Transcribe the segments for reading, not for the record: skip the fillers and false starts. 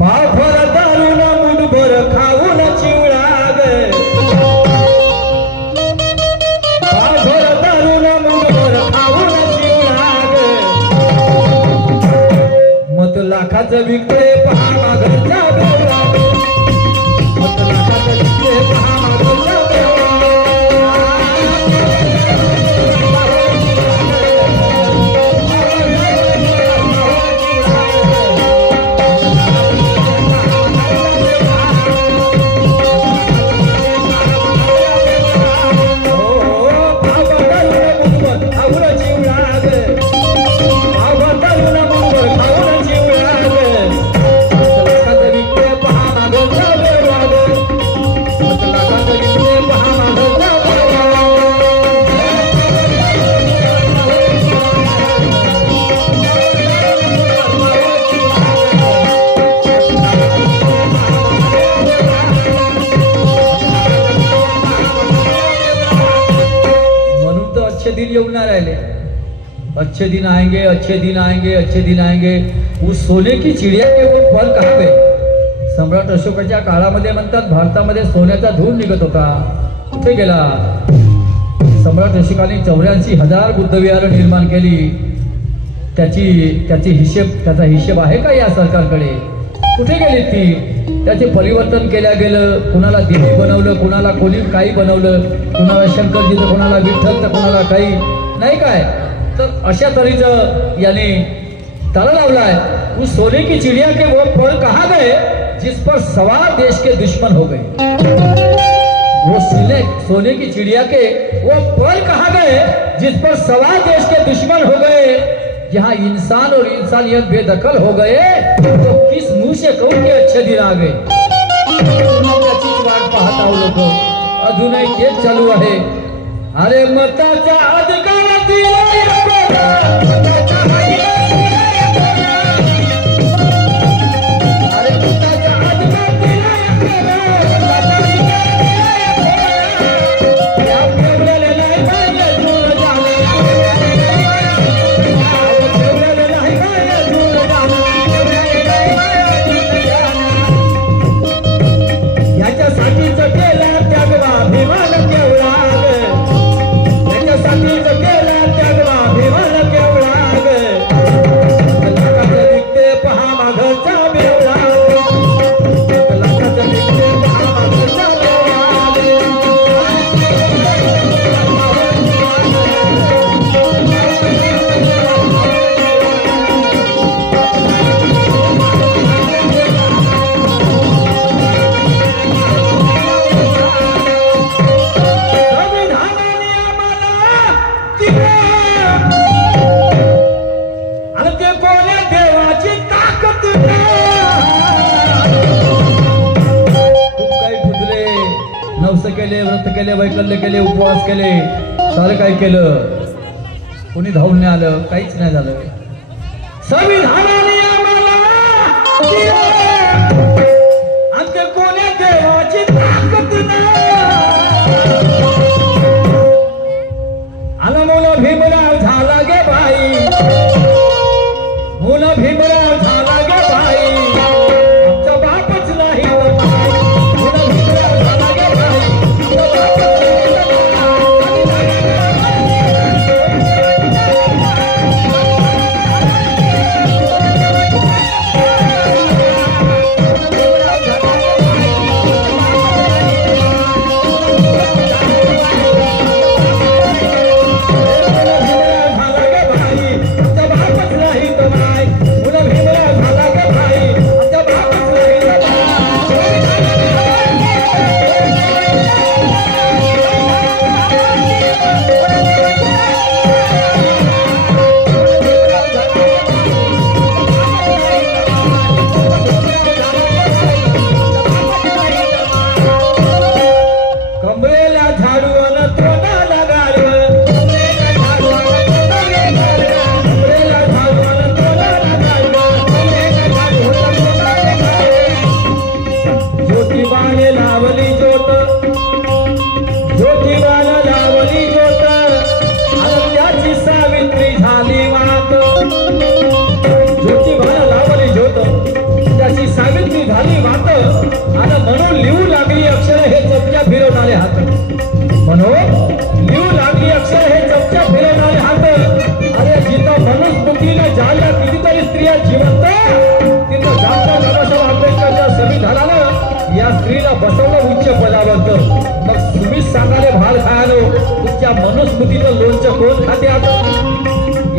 पावभर दारून मुठभर खाऊन चिवळा ग पावभर दारून मुठभर खाऊन चिवळा ग मत लाखाचं विकते पहा मागचा बेवडा मत लाखाचं विकते पहा मागचा बेवडा दिन येऊन नाही राहिले. अच्छे दिन आएंगे अच्छे दिन आएंगे अच्छे दिन आएंगे उस सोने की चिड़िया के वो फल कहाँ गए. सम्राट अशोकाच्या काळामध्ये म्हणतात भारतामध्ये सोन्याचा धूर निघत होता. कुठे गेला. सम्राट अशोकाने 84,000 बुद्धविहार निर्माण केली. त्याचा हिशेब आहे का या सरकारकडे. कुठे गेली ती. त्याचे परिवर्तन केल्या गेलं. कुणाला देवी बनवलं कुणाला कोणी काही बनवलं. कुणाला शंकरजी तर कोणाला विठ्ठल तर कोणाला काही नाही काय. तर अशा तऱ्हेचं याने ताला लावलाय. उस सोने की चिड़िया के वो फल कहाँ गए जिस पर सवार देश के दुश्मन हो गए. वो सोने की चिड़िया के वो फल कहाँ गए जिस पर सवार देश के दुश्मन हो गए. जहाँ इंसान और इंसानियत बेदखल हो गए तो किस मुंह से कहूं कि अच्छे दिन आ गए. त्याचीच वाट पाहत आहो लोक. अजूनही तेच चालू आहे. अरे मताच्या अधिकारात केले व्रत केले वैकल्य केले उपवास केले सारं काय केलं. कोणी धावून नाही आलं. काहीच नाही झालं. संविधानाने आमच्या कोण्या देवाची ताकद आला. मुला भीमराव झाला गे बाई. मुला भीमराव झाला गे बाई. आमचा बापच नाही.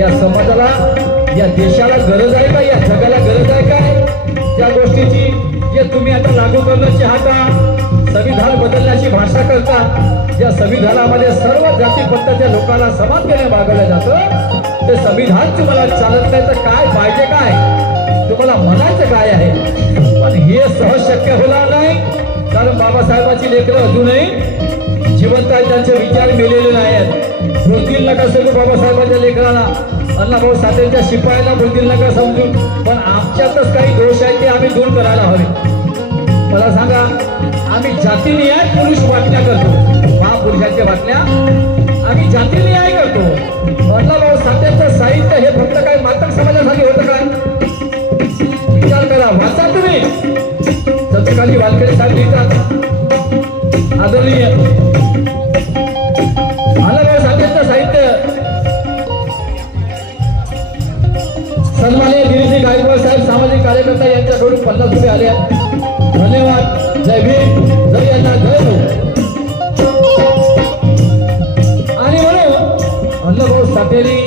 या समाजाला, या देशाला गरज आहे का, या जगाला गरज आहे का त्या गोष्टीची जे तुम्ही आता लागू करणं चाहता, संविधान बदलण्याची भाषा करता, ज्या संविधानामध्ये सर्व जाती पंथाच्या लोकांना समानतेने वागवलं जातं, ते संविधान तुम्हाला चालत नाही तर काय पाहिजे, काय तुम्हाला म्हणायचं काय आहे? पण हे सहज शक्य होणार नाही, कारण बाबासाहेबांची लेकरं अजूनही जिवंत आहेत, त्यांचे विचार मेलेले नाही आहेत. बोलतील नका समजू बाबासाहेबांच्या लेकरांना, अण्णाभाऊ साठेंच्या शिपायांना बोलतील नका समजू, पण आमच्यातच काही दोष आहेत ते आम्ही दूर करायला हवे. मला सांगा, आम्ही जातीनिहाय पुरुष वाटण्या करतो, महापुरुषांच्या वाटण्या आम्ही जातीनिहाय करतो. अण्णाभाऊ साठेंचं साहित्य हे फक्त काही मातक समाजासाठी होतं का? विचार करा, वाचा तुम्ही. चंद्रकांत वानखेडे साहेब लिहितात, आदरणीय अण्णाभाऊ साठेंचं साहित्य सन्माननीय गिरीजी गायकवाड साहेब सामाजिक कार्यकर्ता यांच्याकडून 50 रुपये आले. धन्यवाद. जय भीम, जय अण्णा, जय भाऊ. आणि म्हणून अण्णाभाऊ साठेंनी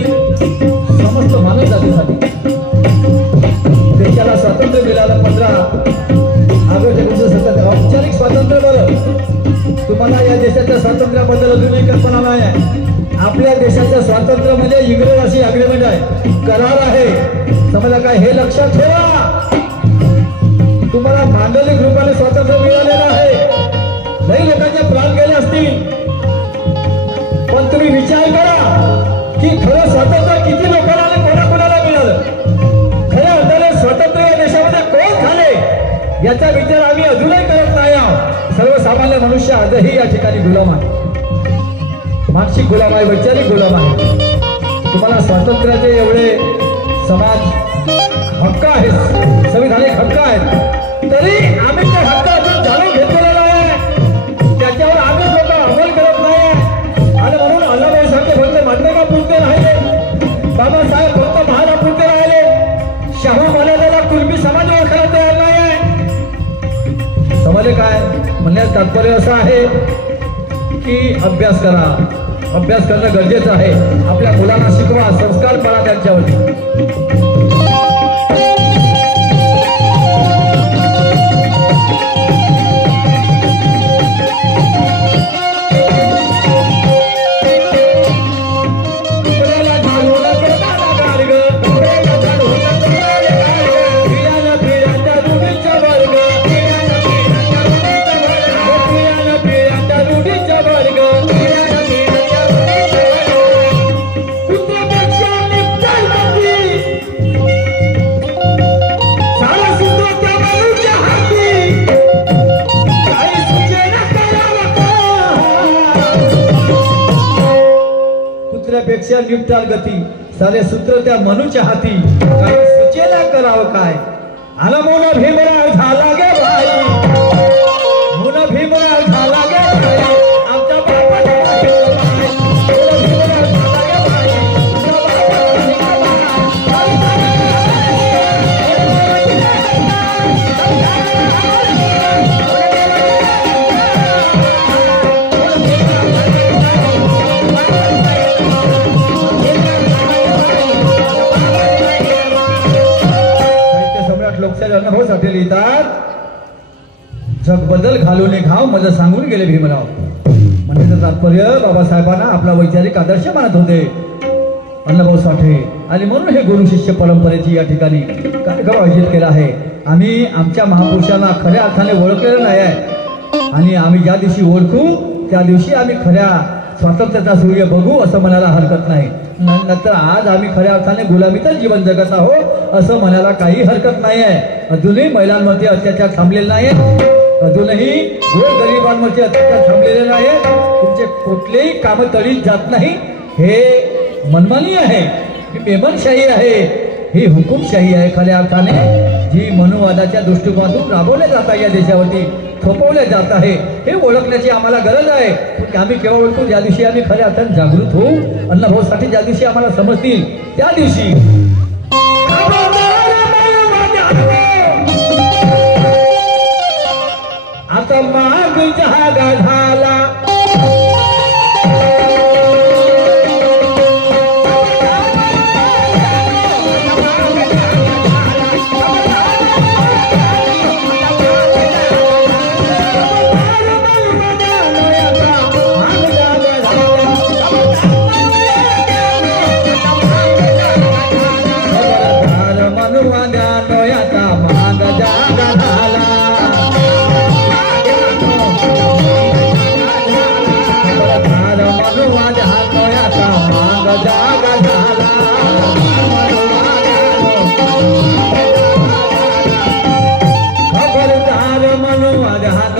समस्त मानव जातीसाठी देशाला स्वातंत्र्य मिळालं. 15 ऑगस्ट 1970 औपचारिक स्वातंत्र्य. बरं, तुम्हाला या देशाच्या स्वातंत्र्याबद्दल अजूनही कल्पना नाही आहे. आपल्या देशाच्या स्वातंत्र्यामध्ये इंग्रजांशी अग्रीमेंट आहे, करार आहे. समजा काय, हे लक्षात ठेवा. तुम्हाला मांडलिक रूपाने स्वातंत्र्य मिळालेलं आहे. लई लोकांचे प्राण गेले असतील, पण तुम्ही विचार करा की खरं स्वातंत्र्य किती लोकांना आणि कोणाकोणाला मिळालं. खऱ्या अर्थाने स्वातंत्र्य या देशामध्ये कोण झाले याचा विचार आम्ही अजूनही करत नाही आहोत. सर्वसामान्य मनुष्य आजही या ठिकाणी गुलाम आहे, मानसिक गुलाम आहे, वैचारिक गुलाम आहे. तुम्हाला स्वातंत्र्याचे एवढे समाज हक्क आहेत, संविधानिक हक्क आहेत, तरी आम्ही ते हक्क अजून जाणून घेतलेला नाही, त्याच्यावर आम्ही लोक अंमल करत नाही. आणि म्हणून अण्णाभाऊ साठे फक्त मांडलिकापुरते राहिले, बाबासाहेब फक्त महारापुरते राहिले, शाहू महाराजाला कुणबी समाज ओळखायला तयार नाही आहे. समजले काय म्हणण्याचं तात्पर्य असं आहे की अभ्यास करा, अभ्यास करणं गरजेचं आहे. आपल्या मुलांना शिकवा, संस्कार पडा त्यांच्यावरती. पेक्षा निपटाल गती, सारे सूत्र त्या मनुच्या हाती, काही सुचेना करावं काय. आला मोन भीमराव झाला गे भाई, मोन भीमराव झाला गे भाई, आमच्या बापाने अण्णाभाऊ साठे लिहितात, जग बदल घालून घाव मज सांगून गेले भीमराव. म्हणजे तात्पर्य बाबासाहेबांना आपला वैचारिक आदर्श मानत होते अण्णाभाऊ साठे. आणि म्हणून हे गुरु शिष्य परंपरेची या ठिकाणी कार्यक्रम आयोजित केला आहे. आम्ही आमच्या महापुरुषांना खऱ्या अर्थाने ओळखलेलं नाही आहे, आणि आम्ही ज्या दिवशी ओळखू त्या दिवशी आम्ही खऱ्या स्वातंत्र्याचा सूर्य बघू असं म्हणायला हरकत नाही. नंतर आज आम्ही खऱ्या अर्थाने गुलामीतच जीवन जगत आहोत असं म्हणायला काही हरकत नाही आहे. अजूनही महिलांवरती अत्याचार थांबलेले नाही, अजूनही गोरगरिबांवरती अत्याचार थांबलेले नाही. तुमचे कुठलेही काम तडीत जात नाही. हे मनमानी आहे, ही बेमनशाही आहे, ही हुकुमशाही आहे. खऱ्या अर्थाने जी मनुवादाच्या दृष्टिकोनातून राबवल्या जात आहे, या देशावरती थोपवल्या जात आहे, हे ओळखण्याची आम्हाला गरज आहे. आम्ही केव्हा ओळखू? ज्या दिवशी आम्ही खऱ्या अर्थाने जागृत होऊ. अण्णाभाऊ साठे ज्या दिवशी आम्हाला समजतील त्या दिवशी. आता माग जहागा झाला, हात